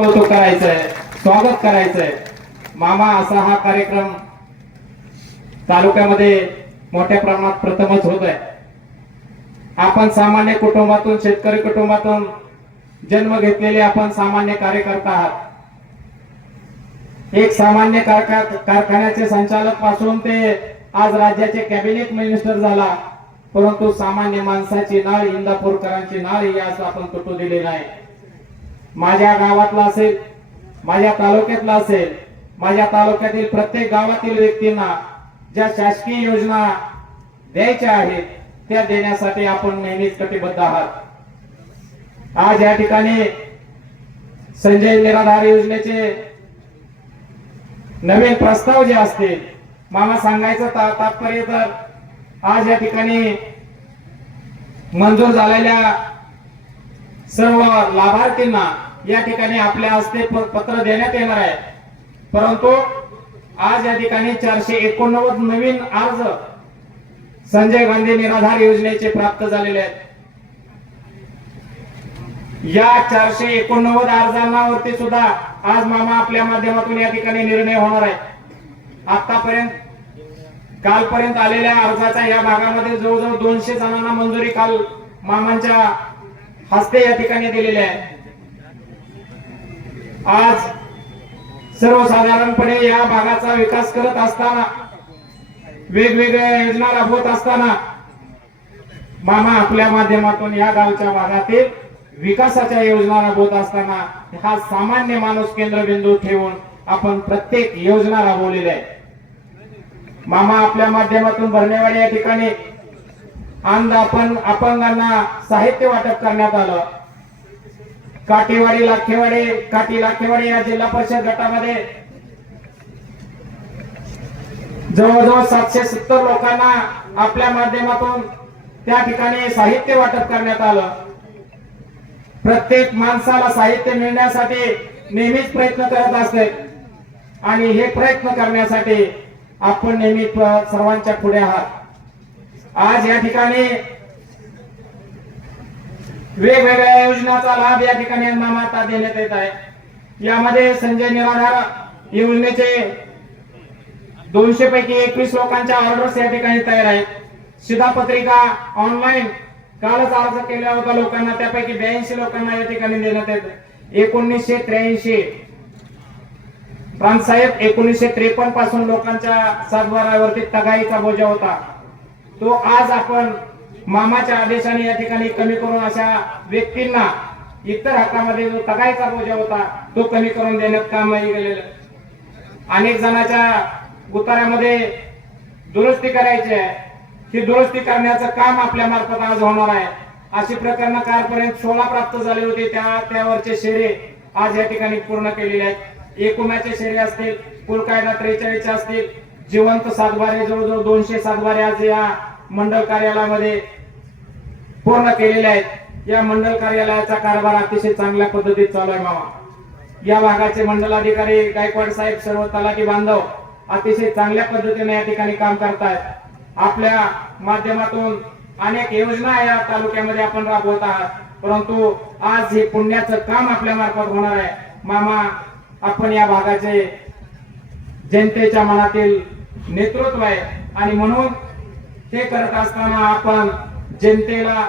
कौतुक करायचंय, स्वागत करायचंय. मामा असा हा कार्यक्रम तालुक्यामध्ये मोठ्या प्रमाणात प्रथमच होत आहे. आपण सामान्य कुटुंबातून, शेतकरी कुटुंबातून जन्म घेतलेले आपण सामान्य कार्यकर्ता आहात. एक सामान्य कारखान्याचे संचालक पासून ते आज राज्याचे कॅबिनेट मिनिस्टर झाला, परंतु सामान्य माणसाची नाळ, इंदापूरकरांची नाळ ही आज आपण तुटू दिली नाही. माझ्या गावातला असेल, माझ्या तालुक्यातला असेल, माझ्या तालुक्यातील प्रत्येक गावातील व्यक्तींना ज्या शासकीय योजना द्यायच्या आहेत त्या देण्यासाठी आपण नेहमीच कटिबद्ध आहात. आज या ठिकाणी संजय निराधार योजनेचे नवीन प्रस्ताव जे असतील, मामा सांगायचं तात्पर्य तर आज या ठिकाणी मंजूर झालेल्या सर्व लाभार्थींना या ठिकाणी आपल्या हस्ते पत्र देण्यात येणार आहे. परंतु आज या ठिकाणी 489 नवीन अर्ज संजय गांधी निराधार योजनेचे प्राप्त झालेले आहेत. या 489 अर्जांवरती सुद्धा आज मामा आपल्या माध्यमातून या ठिकाणी निर्णय होणार आहे. आतापर्यंत कालपर्यंत आलेल्या अर्जाचा या भागामध्ये जवळजवळ 200 जणांना मंजुरी काल मामांच्या हस्ते या ठिकाणी दिलेली आहे. आज सर्वसाधारणपणे या भागाचा विकास करत असताना, वेगवेगळ्या योजना राबवत असताना मामा आपल्या माध्यमातून या गावच्या भागातील विकासाच्या योजना राबवत असताना हा सामान्य माणूस केंद्रबिंदू ठेवून आपण प्रत्येक योजना राबवलेल्या आहे. मामा आपल्या माध्यमातून भरणेवाडी या ठिकाणी अपंगांना साहित्य वाटप करण्यात आलं. काठीवाडी लाखेवाडी या जिल्हा परिषद गटामध्ये जवळजवळ 770 लोकांना आपल्या माध्यमातून त्या ठिकाणी साहित्य वाटप करण्यात आलं. प्रत्येक माणसाला साहित्य मिळण्यासाठी नेहमीच प्रयत्न करत असते आणि हे प्रयत्न करण्यासाठी आपण नेहमी सर्वांच्या पुढे आहात. आज या ठिकाणी वेगवेगळ्या योजनांचा लाभ या ठिकाणी मामा आता देण्यात येत आहे. यामध्ये संजय निराधार योजनेचे 200 पैकी 21 लोकांच्या ऑर्डर्स या ठिकाणी तयार आहेत. शिधापत्रिका ऑनलाईन कालच अर्ज केला होता लोकांना, त्यापैकी 82 लोकांना या ठिकाणी देण्यात येत. 1983 प्रांतसाहेब 1953 पासून लोकांच्या सातबारावरती तगाईचा बोजा होता, तो आज आपण मामाच्या आदेशाने या ठिकाणी कमी करून अशा व्यक्तींना इतर हक्कामध्ये जो तगाईचा बोजा होता तो कमी करून देण्यात काम गेलेलं. अनेक जणांच्या उतार्यामध्ये दुरुस्ती करायची आहे, ही दुरुस्ती करण्याचं काम आपल्या मार्फत आज होणार आहे. अशी प्रकरण कालपर्यंत 16 प्राप्त झाले होते, त्यावरचे शेरे आज या ठिकाणी पूर्ण केलेले आहेत. एकुमाचे शेरे असतील, कुल कायदा 43 असतील, जिवंत सातबारे जवळजवळ 200 सातबारे आज या मंडळ कार्यालयामध्ये पूर्ण केलेले आहेत. या मंडळ कार्यालयाचा कारभार अतिशय चांगल्या पद्धतीत चालू आहे मामा. या भागाचे मंडल अधिकारी गायकवाड साहेब, सर्व तलाठी बांधव अतिशय चांगल्या पद्धतीने या ठिकाणी काम करतायत. आपल्या माध्यमातून अनेक योजना या तालुक्यामध्ये आपण राबवत आहात, परंतु आज हे पुण्याचं काम आपल्या मार्फत होणार आहे. मामा आपण या भागाचे जनतेच्या मनातील नेतृत्व आहे आणि म्हणून ते करत असताना आपण जनतेला,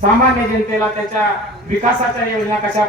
सामान्य जनतेला त्याच्या विकासाच्या योजना कशा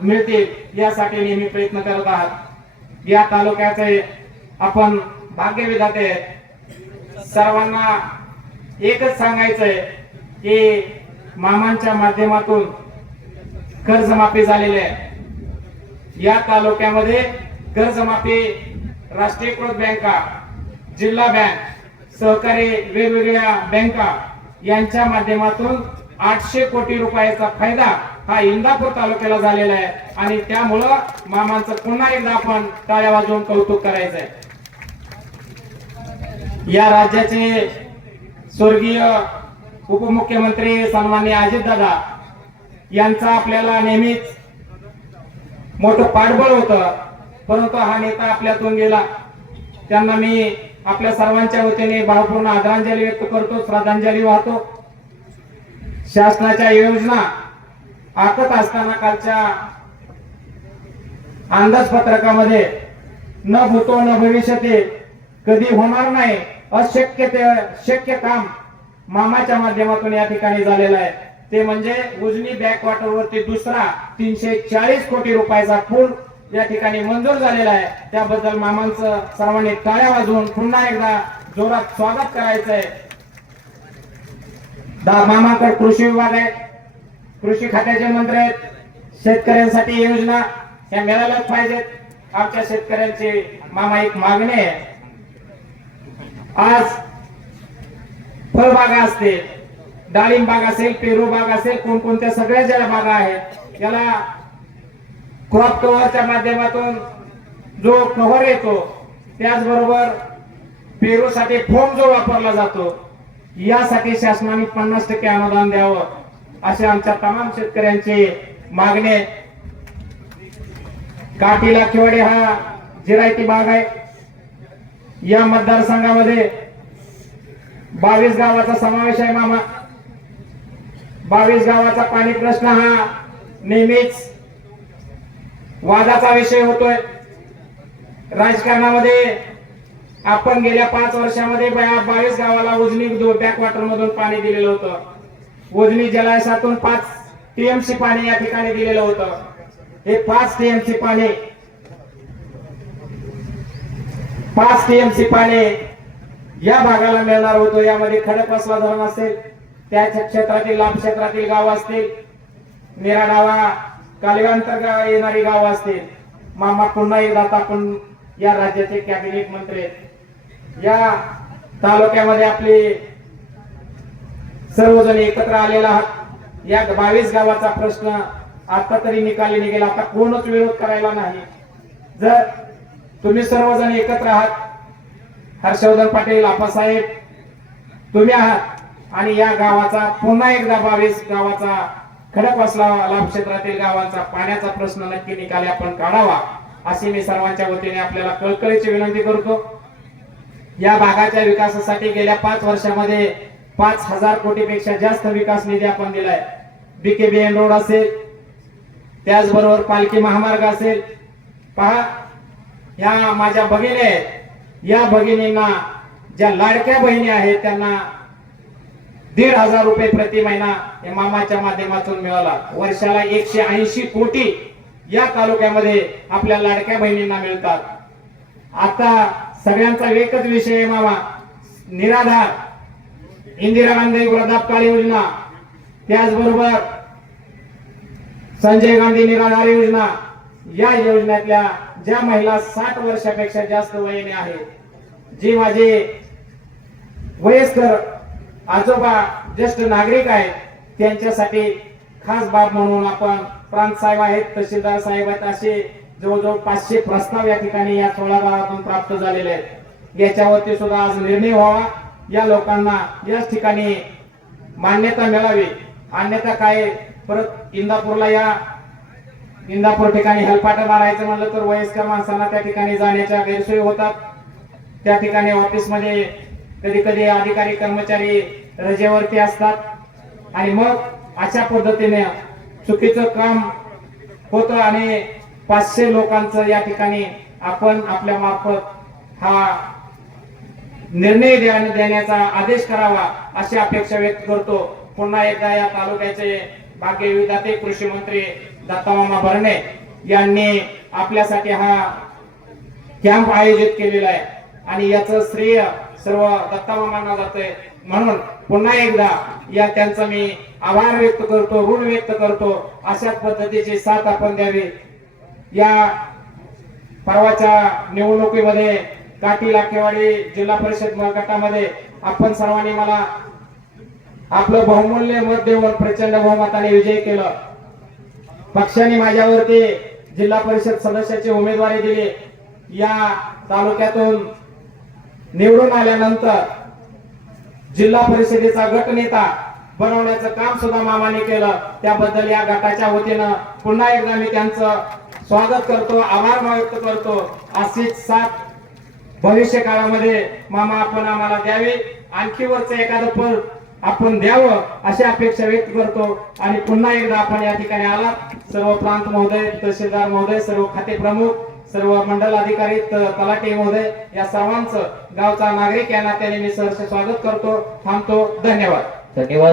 मिळतील यासाठी नेहमी प्रयत्न करत आहात. या तालुक्याचे आपण भाग्यविधाते आहेत. सर्वांना एकच सांगायचंय की मामांच्या माध्यमातून कर्जमाफी झालेली आहे. या तालुक्यामध्ये कर्जमाफी राष्ट्रीयकृत बँका, जिल्हा बँक, सहकारी वेगवेगळ्या बँका यांच्या माध्यमातून 800 कोटी रुपयाचा फायदा हा इंदापूर तालुक्याला झालेला आहे आणि त्यामुळं मामांचं पुन्हा एकदा आपण टाळ्या वाजवून कौतुक करायचंय. या राज्याचे स्वर्गीय उपमुख्यमंत्री सन्माननीय अजितदादा यांचा आपल्याला नेहमीच मोठं पाठबळ होतं, परंतु हा नेता आपल्यातून गेला. त्यांना मी आपल्या सर्वांच्या वतीने भावपूर्ण आदरांजली व्यक्त करतो, श्रद्धांजली वाहतो. शासनाच्या योजना आखत असताना कालच्या अंदाजपत्रकामध्ये न भूतो न भविष्यते, कधी होणार नाही अशक्य ते शक्य काम मामाच्या माध्यमातून या ठिकाणी झालेलं आहे. ते म्हणजे उजनी बॅकवॉटर वरती दुसरा 340 कोटी रुपयाचा पूल या ठिकाणी मंजूर झालेला आहे. त्याबद्दल मामांचं सर्वांनी टाळ्या वाजवून पुन्हा एकदा जोरात स्वागत करायचंय. मामाकडे कृषी विभाग आहे, कृषी खात्याचे मंत्री आहेत. शेतकऱ्यांसाठी योजना ह्या मिळाल्याच पाहिजेत. आमच्या शेतकऱ्यांची मामा एक मागणी आहे. आज फळबागा असतील, डाळिंब बाग असेल, पेरू बाग असेल, कोणकोणत्या सगळ्या ज्या बागा आहेत याला क्रॉप कव्हरच्या माध्यमातून जो कव्हर येतो, त्याचबरोबर पेरूसाठी फोम जो वापरला जातो, यासाठी शासनाने 50% अनुदान द्यावं असे आमच्या तमाम शेतकऱ्यांची मागणी आहे. काठी लाखेवाडी हा जिरायती भाग आहे. या मतदारसंघामध्ये 22 गावाचा समावेश आहे मामा. 22 गावाचा पाणी प्रश्न हा नेहमीच वादाचा विषय होतोय. राजकारणामध्ये आपण गेल्या 5 वर्षामध्ये 22 गावाला उजनी बॅकवॉटर मधून पाणी दिलेलं होतं. उजनी जलाशयातून 5 टीएमसी पाणी या ठिकाणी दिलेलं होतं. हे 5 टीएमसी पाणी या भागाला मिळणार होतं. यामध्ये खडकवासला धरण असेल, त्या क्षेत्रातील लांब क्षेत्रातील गाव असतील, निराडावा कालव्यांतर येणारी गाव असतील. मामा पुन्हा एकदा आपण या राज्याचे कॅबिनेट मंत्री आहेत. या तालुक्यामध्ये आपले सर्वजण एकत्र आलेला आहात. या 22 गावाचा प्रश्न आता तरी निकाली निघेल. आता कोणच विरोध करायला नाही. जर तुम्ही सर्वजण एकत्र आहात, हर्षवर्धन पाटील आप्पासाहेब तुम्ही आहात आणि या गावाचा पुन्हा एकदा 22 गावाचा खडकवासला लाभ क्षेत्रातील गावांचा पाण्याचा प्रश्न नक्की निकाली आपण काढावा अशी मी सर्वांच्या वतीने आपल्याला कळकळीची विनंती करतो. या भागाच्या विकासासाठी गेल्या 5 वर्षामध्ये 5000 कोटीपेक्षा जास्त विकास निधी आपण दिलाय. बीकेबीएन रोड असेल, त्याचबरोबर पालखी महामार्ग असेल. पहा, या माझ्या भगिनी आहेत. या भगिनींना ज्या लाडक्या बहिणी आहेत त्यांना 1,500 रुपये प्रति महिना या मामाच्या माध्यमातून मिळाला. वर्षाला 180 कोटी या तालुक्यामध्ये आपल्या लाडक्या बहिणींना मिळतात. आता सगळ्यांचा एकच विषय आहे मामा, निराधार, इंदिरा गांधी वृद्धापकाळ योजना, त्याचबरोबर संजय गांधी निराधार योजना. या योजनेतल्या ज्या महिला 60 वर्षापेक्षा जास्त वयाने आहेत, जे माझे वयस्कर आजोबा ज्येष्ठ नागरिक आहेत, त्यांच्यासाठी खास बाब म्हणून आपण प्रांत साहेब आहेत, तहसीलदार साहेब आहेत, असे जवळजवळ 500 प्रस्ताव या ठिकाणी या 16 गावातून प्राप्त झालेले आहेत. याच्यावरती सुद्धा आज निर्णय व्हावा. या लोकांना याच ठिकाणी मान्यता मिळावी. अन्यथा काय परत इंदापूर ठिकाणी हेलपाटा मारायचं म्हणलं तर वयस्कर माणसांना त्या ठिकाणी जाण्याच्या गैरसोयी होतात. त्या ठिकाणी ऑफिसमध्ये कधी कधी अधिकारी कर्मचारी रजेवरती असतात आणि मग अशा पद्धतीने चुकीचं काम होतं आणि 500 लोकांचं या ठिकाणी आपण आपल्या मार्फत हा निर्णय देण्याचा आदेश करावा अशी अपेक्षा व्यक्त करतो. पुन्हा एकदा या तालुक्याचे भाग्यविधाते कृषी मंत्री दत्तामामा भरणे यांनी आपल्यासाठी हा कॅम्प आयोजित केलेला आहे आणि याचं श्रेय सर्व दत्तामामांना जाते. म्हणून पुन्हा एकदा या त्यांचा मी आभार व्यक्त करतो, ऋण व्यक्त करतो. अशाच पद्धतीची साथ आपण द्यावी. या परवाच्या निवडणुकीमध्ये काठी लाखेवाडी जिल्हा परिषद गटामध्ये आपण सर्वांनी मला आपलं बहुमूल्य मत देऊन प्रचंड बहुमताने विजय केलं. पक्षाने माझ्यावरती जिल्हा परिषद सदस्याची उमेदवारी दिली. या तालुक्यातून निवडून आल्यानंतर जिल्हा परिषदेचा गटनेता बनवण्याचं काम सुद्धा मामाने केलं. त्याबद्दल या गटाच्या वतीनं पुन्हा एकदा मी त्यांचं स्वागत करतो, आभार व्यक्त करतो. अशीच साथ भविष्य काळामध्ये मामा आपण आम्हाला द्यावी. आणखी वरचं एखादं पद आपण द्यावं अशी अपेक्षा व्यक्त करतो आणि पुन्हा एकदा आपण या ठिकाणी आलात सर्व प्रांत महोदय, तहसीलदार महोदय, सर्व खाते प्रमुख, सर्व मंडल अधिकारी, तलाठी महोदय, या सर्वांचं गावचा नागरिक या नात्याने मी सहर्ष स्वागत करतो. थांबतो. धन्यवाद. धन्यवाद.